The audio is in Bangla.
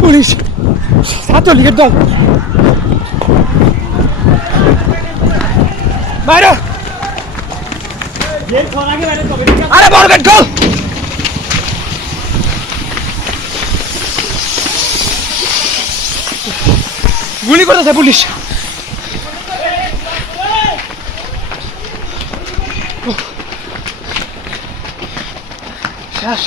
পুলিশ ছাত্রলীগের দল। বাইরে। আরে বড় গেট খোল গুলি করতেছে পুলিশ। শেষ।